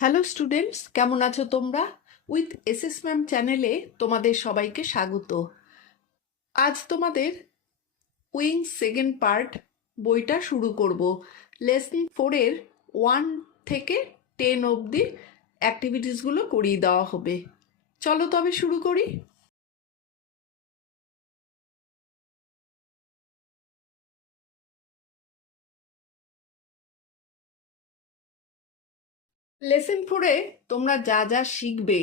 Hello students, কেমন আছো তোমরা? উইথ এসএস ম্যাম চ্যানেলে তোমাদের সবাইকে স্বাগত। আজ তোমাদের উইংস সেকেন্ড পার্ট বইটা শুরু করব। লেসন 4-এর 1 থেকে 10 অবধি অ্যাক্টিভিটিসগুলো করিয়ে দেওয়া হবে। চলো তবে শুরু করি। লেসন 4-এ তোমরা যা যা শিখবে,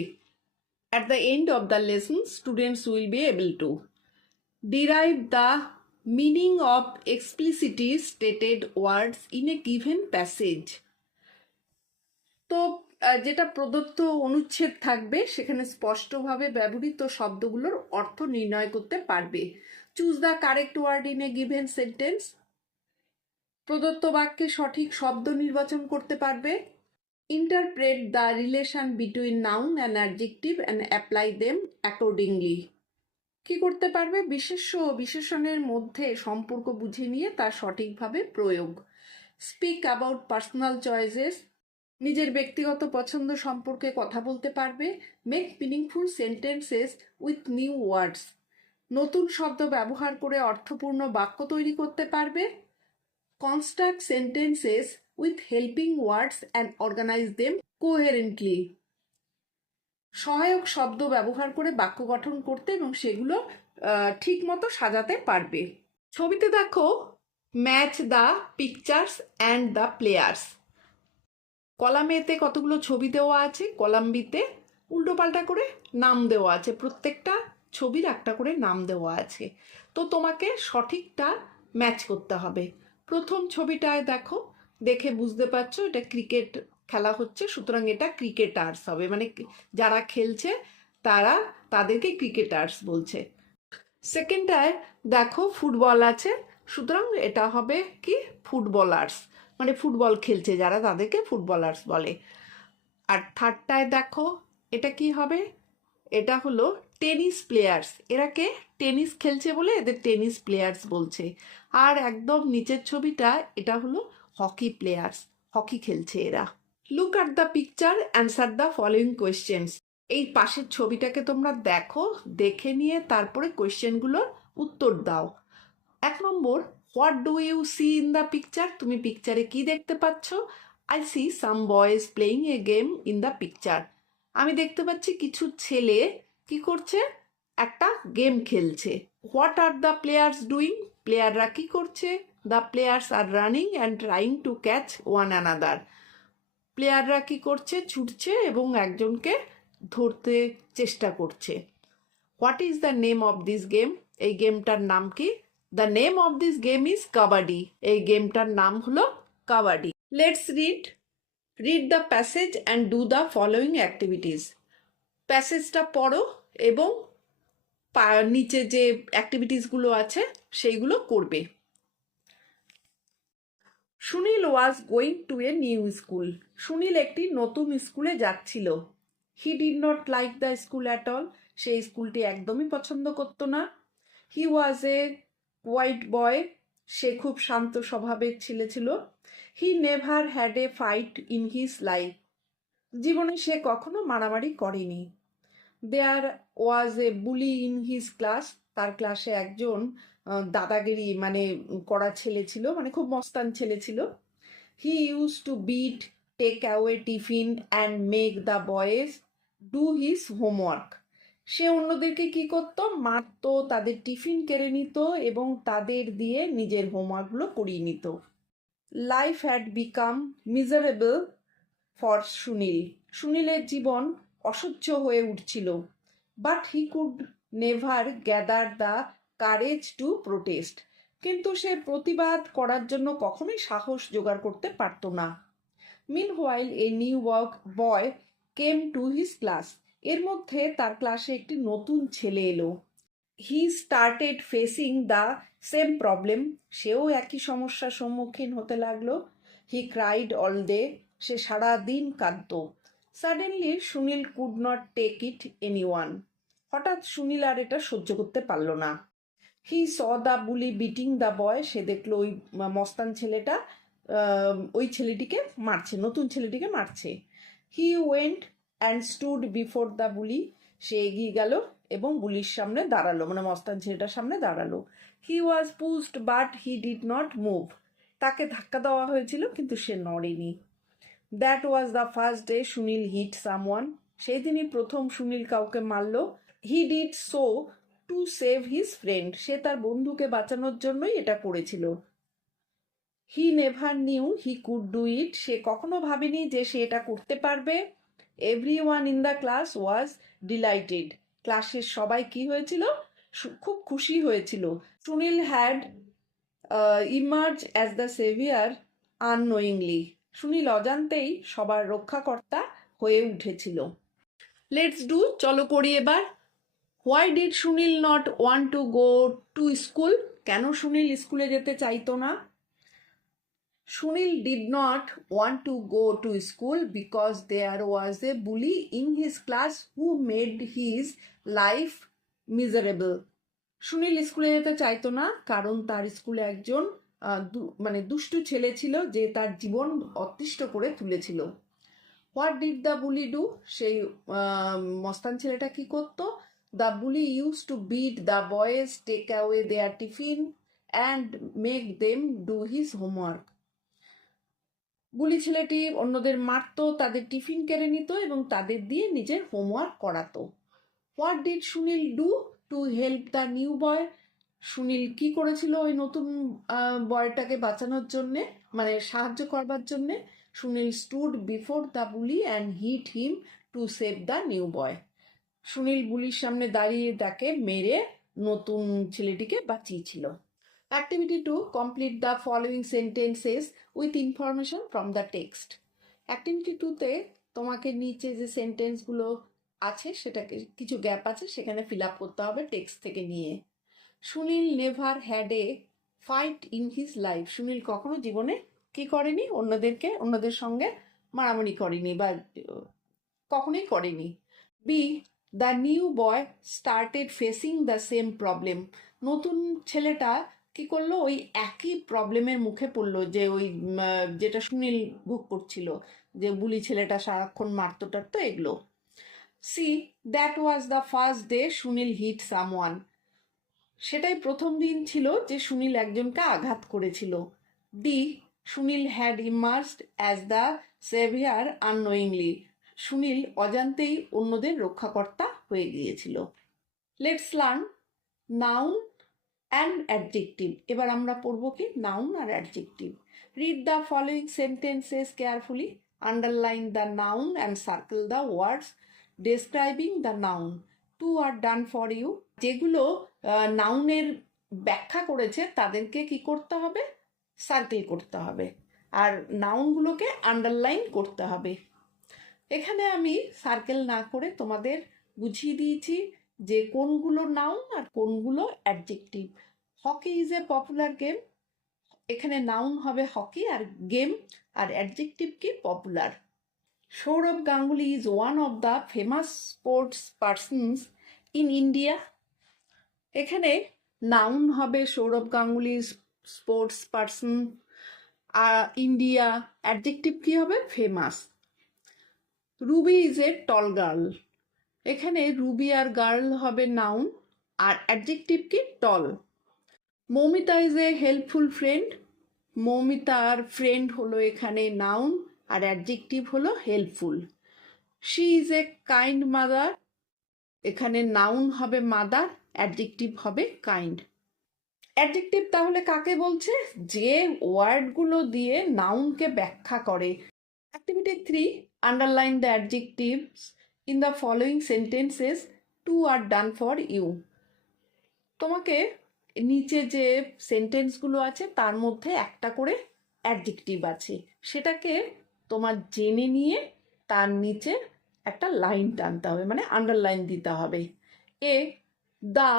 at the end of the lesson students will be able to derive the meaning of explicitly stated words in a given passage. তো যেটা প্রদত্ত অনুচ্ছেদ থাকবে সেখানে স্পষ্টভাবে ব্যবহৃত শব্দগুলোর অর্থ নির্ণয় করতে পারবে। Choose the correct word in a given sentence, প্রদত্ত বাক্যে সঠিক শব্দ নির্বাচন করতে পারবে। Interpret the relation between noun and adjective and apply them accordingly, কি করতে পারবে? বিশেষ্য ও বিশেষণের মধ্যে সম্পর্ক বুঝে নিয়ে তার সঠিকভাবে প্রয়োগ। স্পিক অ্যাবাউট পার্সোনাল চয়েসেস, নিজের ব্যক্তিগত পছন্দ সম্পর্কে কথা বলতে পারবে। Make meaningful sentences with new words, নতুন শব্দ ব্যবহার করে অর্থপূর্ণ বাক্য তৈরি করতে পারবে। Construct sentences with helping words and organise them coherently, সহায়ক শব্দ ব্যবহার করে বাক্য গঠন করতে এবং সেগুলো ঠিক মতো সাজাতে পারবে। ছবিতে দেখো, match the pictures and the players. Column এতে কতগুলো ছবি দেওয়া আছে, কলাম বিতে উল্টোপাল্টা করে নাম দেওয়া আছে, প্রত্যেকটা ছবির একটা করে নাম দেওয়া আছে। তো তোমাকে সঠিকটা ম্যাচ করতে হবে। প্রথম ছবিটায় দেখো, দেখে বুঝতে পারছো এটা ক্রিকেট খেলা হচ্ছে, সুতরাং এটা ক্রিকেটার্স হবে, মানে যারা খেলছে তাদেরকে ক্রিকেটার্স বলছে। সেকেন্ডটায় দেখো ফুটবল আছে, সুতরাং এটা হবে কি ফুটবলার্স, মানে ফুটবল খেলছে যারা তাদেরকে ফুটবলার্স বলে। আর থার্ডটায় দেখো এটা কি হবে, এটা হলো টেনিস প্লেয়ার্স, এরাকে টেনিস খেলছে বলে এদের টেনিস প্লেয়ার্স বলছে। আর একদম নিচের ছবিটা এটা হলো হকি প্লেয়ার্স, হকি খেলছে এরা। Look at the picture, answer the following questions. এই পাশের ছবিটাকে তোমরা দেখো, দেখে নিয়ে তারপরে কোয়েশ্চেনগুলোর উত্তর দাও। 1 নম্বর, what do you see in the picture? তুমি পিকচারে কি দেখতে পাচ্ছ? I see some boys playing a game in the picture. আমি দেখতে পাচ্ছি কিছু ছেলে কি করছে, একটা গেম খেলছে। What are the players doing? প্লেয়াররা কি করছে? The players are running and trying to catch one another. প্লেয়াররা কি করছে? ছুটছে এবং একজনকে ধরতে চেষ্টা করছে। What is the name of this game? এই গেমটার নাম কি? The name of this game is kabaddi. এই গেমটার নাম হলো kabaddi. Let's read the passage and do the following activities. প্যাসেজটা পড়ো এবং নিচে যে অ্যাক্টিভিটিসগুলো আছে সেইগুলো করবে। Sunil was going to a new school. Sunil একটি নতুন স্কুলে যাচ্ছিল। হি did not like the school at all. সেই স্কুলটি একদমই পছন্দ করতো না। হি ওয়াজ এ কোয়াইট বয়। সে খুব শান্ত স্বভাবের ছেলে ছিল। He never had a fight in his life. জীবনে সে কখনো মারামারি করেনি। দেয়ার was a bully in his class. তার ক্লাসে একজন দাদাগিরি মানে করা ছেলে ছিল, মানে খুব মস্তান ছেলে ছিল। He use to beat, take away tiffin and make the boys do his homework. সে অন্যদেরকে কি করতো? মারতো, তাদের টিফিন কেড়ে নিত এবং তাদের দিয়ে নিজের হোমওয়ার্কগুলো করিয়ে নিত। Life had become miserable for Sunil. সুনীলের জীবন অসহ্য হয়ে উঠছিল। But he could never gather the courage to protest. কিন্তু সে প্রতিবাদ করার জন্য কখনোই সাহস জোগাড় করতে পারত না। Meanwhile a new boy came to his class. এর মধ্যে তার ক্লাসে একটি নতুন ছেলে এলো। He started facing the same problem. সেও একই সমস্যার সম্মুখীন হতে লাগলো। He cried all day. সে সারা দিন কাঁদত। Suddenly Sunil could not take it anyone. হঠাৎ সুনীল আর এটা সহ্য করতে পারল না। He saw the bully beating the boy. সে দেখলো ওই মস্তান ছেলেটা ওই ছেলেটিকে মারছে, নতুন ছেলেটিকে মারছে। He went and stood before the bully, সে এগিয়ে গেল এবং বুলির সামনে দাঁড়ালো, মানে মস্তান ছেলেটার সামনে দাঁড়ালো। He was pushed but he did not move, তাকে ধাক্কা দেওয়া হয়েছিল কিন্তু সে নড়েনি। That was the first day Sunil hit someone, সেই দিনই প্রথম সুনীল কাউকে মারল। He did so to save his friend, সে তার বন্ধুকে বাঁচানোর জন্যই এটা করেছিল। He never knew he could do it, সে কখনো ভাবেনি যে সে এটা করতে পারবে। Everyone in the class was delighted, ক্লাসের সবাই কি হয়েছিল, খুব খুশি হয়েছিল। Sunil had emerge as the saviour unknowingly, Sunil অজান্তেই সবার রক্ষাকর্তা হয়ে উঠেছিল। লেটস ডু, চলো করি এবার। Why did Sunil not want to go to school, কেন সুনীল স্কুলে যেতে চাইতো না? Sunil did not want to go to school because there was a bully in his class who made his life miserable. Sunil স্কুলে যেতে চাইতো না কারণ তার স্কুলে একজন মানে দুষ্টু ছেলে ছিল যে তার জীবন অতিষ্ঠ করে তুলেছিল। What did the bully do, সেই মস্তান ছেলেটা কি করতো? The bully use to beat the boys, take away their tiffin and make them do his homework. Bully ছেলেটি অন্যদের মারতো, তাদের টিফিন কেড়ে নিত এবং তাদের দিয়ে নিজের হোমওয়ার্ক করাতো। What did Sunil do to help the new boy, Sunil কি করেছিল ওই নতুন বয়টাকে বাঁচানোর জন্যে, মানে সাহায্য করবার জন্যে? Sunil stood before the bully and hit him to save the new boy, সুনীল বুলির সামনে দাঁড়িয়ে তাকে মেরে নতুন ছেলেটিকে বাঁচিয়েছিল। Activity 2, complete the following sentences with information from the text. Activity 2তে তোমাকে নিচে যে সেন্টেন্সগুলো আছে সেটাকে কিছু গ্যাপ আছে সেখানে ফিল আপ করতে হবে টেক্সট থেকে নিয়ে। Sunil never had a fight in his life, Sunil কখনো জীবনে কি করেনি, অন্যদের সঙ্গে মারামারি করেনি বা কখনোই করেনি। B, the new boy started facing the same problem, নতুন ছেলেটা কি করলো, ওই একই প্রবলেমের মুখে পড়লো যে ওই যেটা সুনীল ভোগ করছিল, যে বুলি ছেলেটা সারাক্ষণ মারতো টারতো এগুলো। C, that was the first day Sunil hit someone, সেটাই প্রথম দিন ছিল যে সুনীল একজনকে আঘাত করেছিল। D, Sunil had emerged as the saviour unknowingly, Sunil অজান্তেই অন্যদের রক্ষাকর্তা হয়ে গিয়েছিল। Let's learn noun and adjective. এবার আমরা পড়বো কি নাউন আর adjective. Read the following sentences carefully, underline the noun and circle the words describing the noun. 2 are done for you, যেগুলো নাউনের ব্যাখ্যা করেছে তাদেরকে কি করতে হবে, সার্কেল করতে হবে, আর নাউনগুলোকে আন্ডারলাইন করতে হবে। এখানে আমি সার্কেল না করে তোমাদের বুঝিয়ে দিয়েছি যে কোনগুলো নাউন আর কোনগুলো adjective. Hockey is a popular game, এখানে নাউন হবে হকি আর গেম, আর অ্যাডজেক্টিভ কি popular. Sourav Ganguly is one of the famous sports persons in India, এখানে নাউন হবে Sourav Ganguly sports person India, adjective কি হবে famous. Ruby is a tall girl, এখানে রুবি আর গার্ল হবে নাউন আর অ্যাডজেক্টিভ কি tall. Moumita is a helpful friend, মৌমিতার ফ্রেন্ড হলো এখানে নাউন আর অ্যাডজেক্টিভ হলো helpful. She is a kind mother, এখানে নাউন হবে মাদার, অ্যাডজেক্টিভ হবে কাইন্ড। অ্যাডজেক্টিভ তাহলে কাকে বলছে, যে ওয়ার্ডগুলো দিয়ে নাউনকে ব্যাখ্যা করে। Activity 3, underline the adjectives in the following sentences, 2 are done for you. তোমাকে নিচে যে সেন্টেন্সগুলো আছে তার মধ্যে একটা করে অ্যাডজেক্টিভ আছে, সেটাকে তোমার জেনে নিয়ে তার নিচে একটা লাইন টানতে হবে, মানে আন্ডারলাইন দিতে হবে। A, the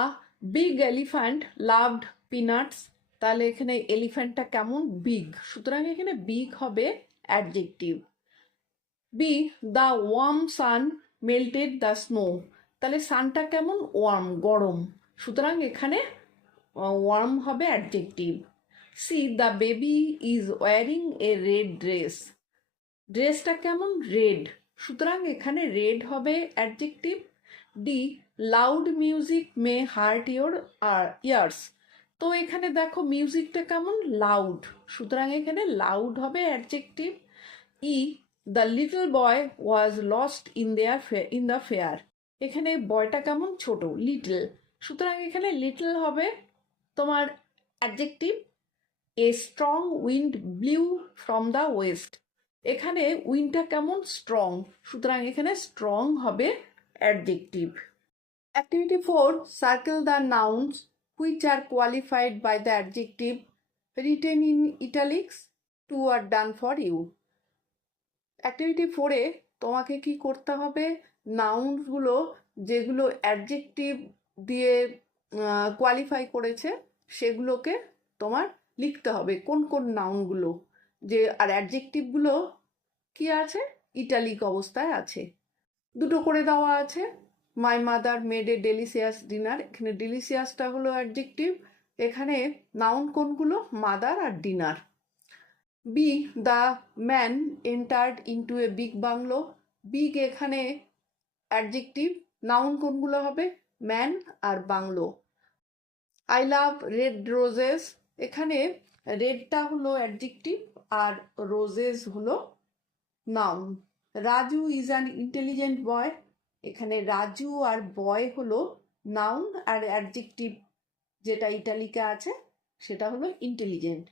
big elephant loved peanuts, তাহলে এখানে এলিফ্যান্টটা কেমন, বিগ, সুতরাং এখানে বিগ হবে adjective. B, the warm sun melted the snow, তাহলে সানটা কেমন, ওয়ার্ম, গরম, সুতরাং এখানে ওয়ার্ম হবে adjective. C, the baby is wearing a red dress, ড্রেসটা কেমন, রেড, সুতরাং এখানে রেড হবে adjective. D, loud music may hurt your ears. তো এখানে দেখো মিউজিকটা কেমন, লাউড, সুতরাং এখানে লাউড হবে adjective. E, the little boy was lost in the fair. এখানে বয়টা কেমন, ছোট, লিটল, সুতরাং এখানে লিটল হবে তোমার adjective. A strong wind blew from the West. এখানে উইন্ডটা কেমন, স্ট্রং, সুতরাং এখানে স্ট্রং হবে adjective. Activity 4, circle the nouns which are qualified by the adjective written in italics. 2 are done for you. Activity 4-এ তোমাকে কি করতে হবে, নাউন্সগুলো যেগুলো অ্যাডজেক্টিভ দিয়ে কোয়ালিফাই করেছে সেগুলোকে তোমার লিখতে হবে, কোন কোন নাউনগুলো যে, আর অ্যাডজেক্টিভগুলো কি আছে, ইটালিক অবস্থায় আছে। দুটো করে দেওয়া আছে। My mother made a delicious dinner, এখানে ডেলিশিয়াসটা হলো অ্যাডজেক্টিভ, এখানে নাউন কোনগুলো, মাদার আর dinner. B, the man entered into a big bungalow, big এখানে অ্যাডজেক্টিভ, নাউন কোনগুলো হবে, ম্যান আর bungalow. I love red roses, এখানে রেডটা হলো অ্যাডজেক্টিভ আর রোজেস হলো noun. Raju is an intelligent boy, এখানে রাজু আর বয় হলো নাউন আর অ্যাডজেক্টিভ যেটা ইটালিকা আছে সেটা হলো intelligent.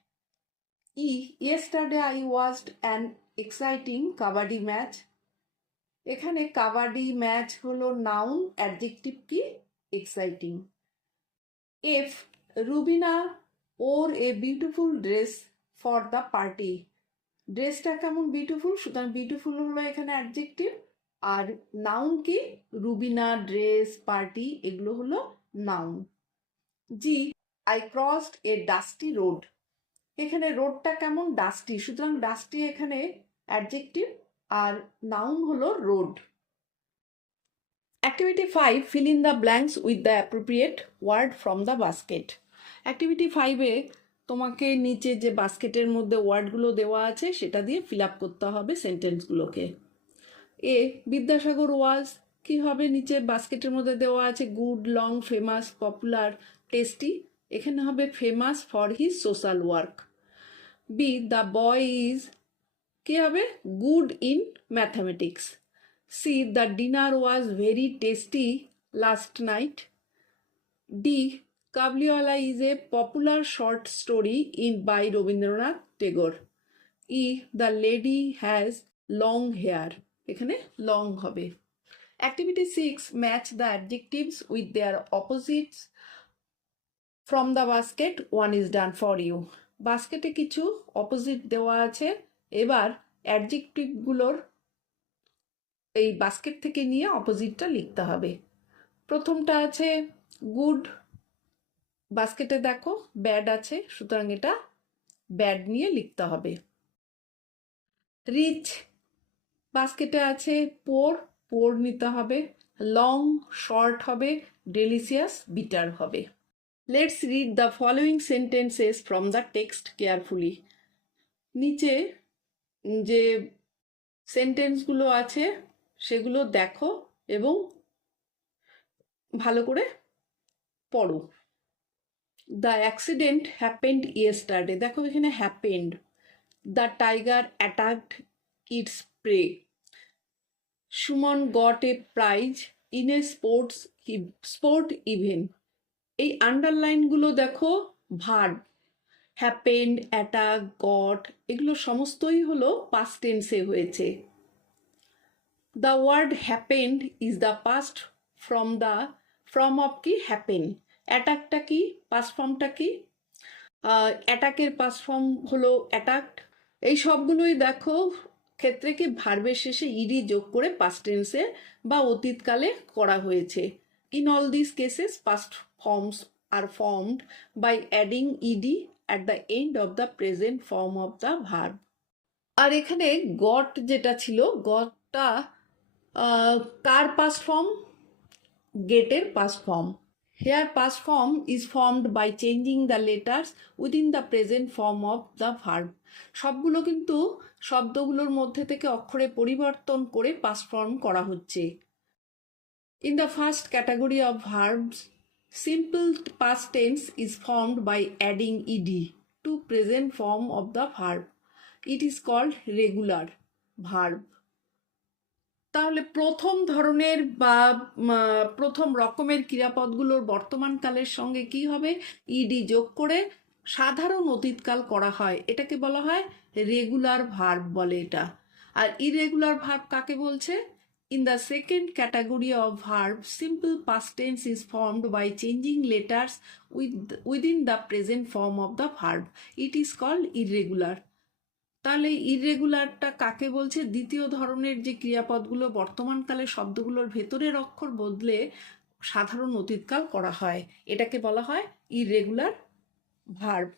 E, yesterday I watched an exciting kabaddi match, এখানে কাবাডি ম্যাচ হলো নাউন, অ্যাডজেক্টিভ কি, exciting. F, Rubina or a beautiful dress for the party, ড্রেসটা কেমন, বিউটিফুল, সুতরাং বিউটিফুল হলো এখানে অ্যাডজেক্টিভ আর নাউন কি, রুবিনা, ড্রেস, পার্টি, এগুলো হলো noun. G, I crossed A dusty road, এখানে রোডটা কেমন, ডাস্টি, সুতরাং ডাস্টি এখানে অ্যাডজেক্টিভ আর নাউন হলো road. Activity 5, fill in the blanks with the appropriate word from the basket. Activity 5-এ তোমাকে নিচে যে বাস্কেটের মধ্যে ওয়ার্ডগুলো দেওয়া আছে সেটা দিয়ে ফিল আপ করতে হবে সেন্টেন্সগুলোকে। এ, বিদ্যাসাগর ওয়াজ, কি হবে, নিচে বাস্কেটের মধ্যে দেওয়া আছে good, long, famous, popular, tasty, এখানে হবে famous for his social work. B, the boy is, কি হবে, good in mathematics. C, the dinner was very tasty last night. D, Kabuliwala is a popular short story by Rabindranath Tagore. E, the lady has long hair, এখানে long হবে। Activity 6, match the adjectives with their opposites from the basket, 1 is done for you. বাস্কেটে কিছু opposite দেওয়া আছে, এবার অ্যাডজেক্টিভগুলোর এই basket থেকে নিয়ে অপোজিটটা লিখতে হবে। প্রথমটা আছে গুড, বাস্কেটে দেখো ব্যাড আছে, সুতরাং এটা ব্যাড নিয়ে লিখতে হবে। রিচ, বাস্কেটে আছে পোর, পোর নিতে হবে। লং, শর্ট হবে। ডেলিশিয়াস, বিটার হবে। Let's read the following sentences from the text carefully. নিচে যে সেন্টেন্সগুলো আছে সেগুলো দেখো এবং ভালো করে পড়ো। দ্য অ্যাক্সিডেন্ট হ্যাপেন্ড ইয়েস্টারডে, দেখো এখানে happened. The tiger attacked its prey. Suman got a prize in a sport event. এই আন্ডারলাইনগুলো দেখো ভার্ব, হ্যাপেন্ড, অ্যাটাক, গট, এগুলো সমস্তই হলো পাস্ট টেন্সে হয়েছে। The word happened is the past form of কি, হ্যাপেন। অ্যাটাকটা কি, পাস্ট ফর্মটা কি, অ্যাটাকের পাস্ট ফর্ম হলো অ্যাটাকড। এই সবগুলোই দেখো ক্ষেত্রে কি ভার্বের শেষে ইডি যোগ করে পাস্ট টেন্সে বা অতীতকালে করা হয়েছে। In all this cases past forms are formed by adding ed at the end of the present form of the verb. আর এখানে গট যেটা ছিল, গটটা কার পাস্ট ফর্ম, গেটের past form. Here past form is formed by changing the letters within the present form of the verb. সবগুলো কিন্তু শব্দগুলোর মধ্যে থেকে অক্ষরে পরিবর্তন করে পাস্ট ফর্ম করা হচ্ছে। In the first category of verbs, simple past tense is formed by adding ed to present form of the verb. It is called regular verb. তাহলে প্রথম ধরনের বা প্রথম রকমের ক্রিয়াপদগুলোর বর্তমানকালের সঙ্গে কি হবে, ইডি যোগ করে সাধারণ অতীতকাল করা হয়, এটাকে বলা হয় রেগুলার ভার্ব বলে এটা। আর ইরেগুলার ভার্ব কাকে বলছে? In the second category of verb, simple past tense is formed by changing letters within the present form of the verb. It is called irregular. তাহলে ইররেগুলারটা কাকে বলছে? দ্বিতীয় ধরনের যে ক্রিয়াপদগুলো বর্তমানকালে শব্দগুলোর ভেতরের অক্ষর বদলে সাধারণ অতীতকাল করা হয়, এটাকে বলা হয় irregular verb.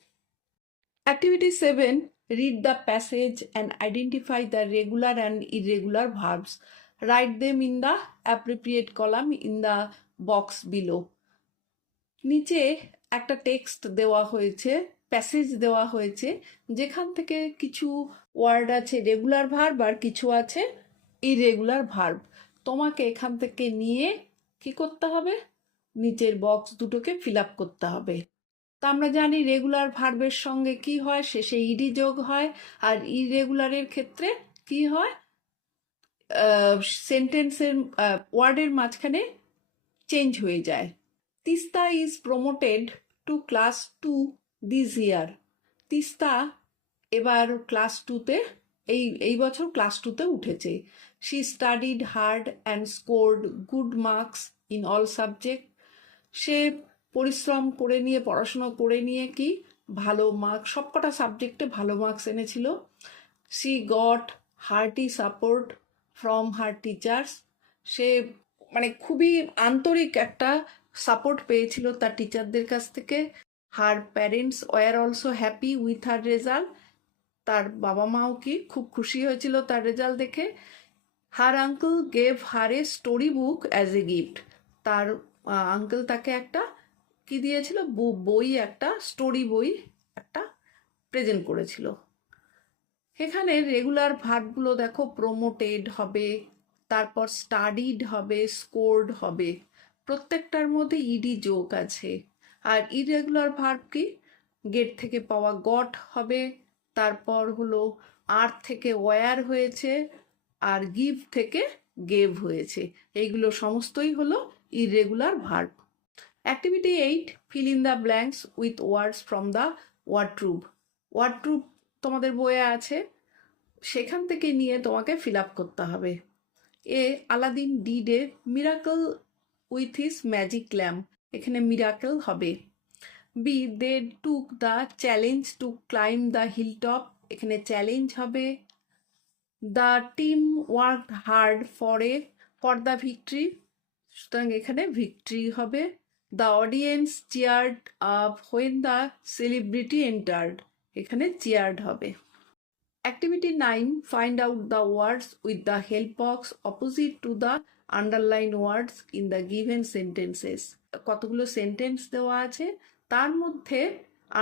Activity 7, read the passage and identify the regular and irregular verbs. Write them in the appropriate column in the box below. নিচে একটা টেক্সট দেওয়া হয়েছে, প্যাসেজ দেওয়া হয়েছে, যেখান থেকে কিছু ওয়ার্ড আছে রেগুলার ভার্ব আর কিছু আছে ইররেগুলার ভার্ব। তোমাকে এখান থেকে নিয়ে কি করতে হবে? নিচের বক্স দুটোকে ফিল আপ করতে হবে। তা আমরা জানি রেগুলার ভার্বের সঙ্গে কি হয়, শেষে ইডি যোগ হয়, আর ইররেগুলারের ক্ষেত্রে কি হয়, সেন্টেন্সের ওয়ার্ডের মাঝখানে চেঞ্জ হয়ে যায়। Tista is promoted to class 2 this year. Tista এবার ক্লাস 2-তে এই বছর ক্লাস 2-তে উঠেছে। She studied hard and scored good marks in all subject. সে পরিশ্রম করে নিয়ে, পড়াশুনো করে নিয়ে কি ভালো মার্কস, সবকটা সাবজেক্টে ভালো মার্কস এনেছিল। She got hearty support from her teachers. সে মানে খুবই আন্তরিক একটা সাপোর্ট পেয়েছিল তার টিচারদের কাছ থেকে। Her parents were also happy with her result. তার বাবা মাও কি খুব খুশি হয়েছিল তার রেজাল্ট দেখে। Her uncle gave her a story book as a gift. তার আঙ্কেল তাকে একটা কি দিয়েছিল, বই, একটা স্টোরি বই একটা প্রেজেন্ট করেছিল। এখানে রেগুলার ভার্বগুলো দেখো, প্রমোটেড হবে, তারপর স্টাডিড হবে, স্কোর্ড হবে, প্রত্যেকটার মধ্যে ইডি যোগ আছে। আর ইরেগুলার ভার্ব কি, গেট থেকে পাওয়া গট হবে, তারপর হলো আর থেকে ওয়ার হয়েছে, আর গিভ থেকে গেভ হয়েছে। এইগুলো সমস্তই হলো irregular verb. Activity 8, fill in the blanks with words from the wordrobe. Wordrobe তোমাদের বইয়ে আছে, সেখান থেকে নিয়ে তোমাকে ফিল আপ করতে হবে। A, Aladdin did a miracle with his magic lamp. এখানে মিরাকল হবে। B, they took the challenge to climb the hill top. এখানে চ্যালেঞ্জ হবে। The team work hard for the victory. সুতরাং এখানে ভিক্টরি হবে। The audience cheered up when the celebrity entered. এখানে cheered হবে। Activity 9, find out the words with the help box opposite to the underlined words in the given sentences. কতগুলো sentence দেওয়া আছে, তার মধ্যে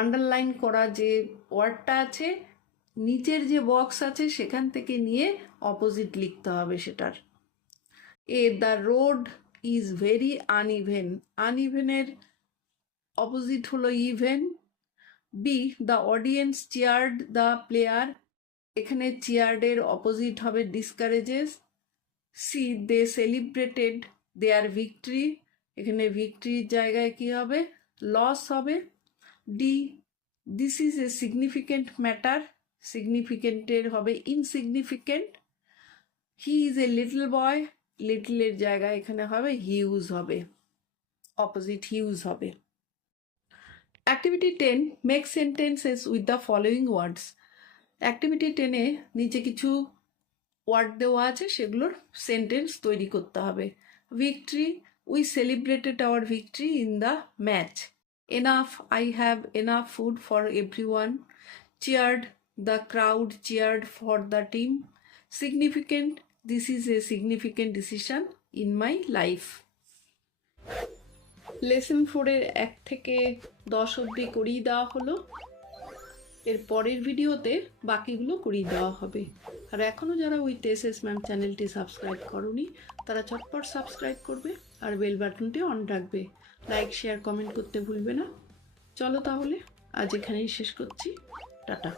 আন্ডারলাইন করা যে ওয়ার্ডটা আছে, নিচের যে বক্স আছে সেখান থেকে নিয়ে অপোজিট লিখতে হবে সেটার। A, the road is very uneven. আনইভেনের অপোজিট হলো even. B, the audience cheered the player. এখানে চিয়ার্ডের অপোজিট হবে discourages. C, they celebrated their victory. এখানে ভিক্টরির জায়গায় কি হবে, লস হবে। D, this is a significant matter. সিগনিফিকেন্টের হবে insignificant. He is a little boy. লিটলের জায়গায় এখানে হবে হিউজ হবে, অপোজিট হিউজ হবে। Activity 10, make sentences with the following words. Activity 10-এ নিচে কিছু ওয়ার্ড দেওয়া আছে, সেগুলোর সেন্টেন্স তৈরি করতে হবে। Victory, we celebrated our victory in the match. Enough, I have enough food for everyone. Cheered, the crowd cheered for the team. Significant, this is a significant decision in my life. Lesson 4-এর 1 থেকে 10 অবধি করিয়ে দেওয়া হলো। এর পরের ভিডিওতে বাকিগুলো করিয়ে দেওয়া হবে। আর এখনও যারা উইথ এসএস ম্যাম চ্যানেলটি সাবস্ক্রাইব করনি তারা চটপট সাবস্ক্রাইব করবে আর বেল বাটনটি অন রাখবে। লাইক শেয়ার কমেন্ট করতে ভুলবে না। চলো তাহলে আজ এখানেই শেষ করছি। টাটা।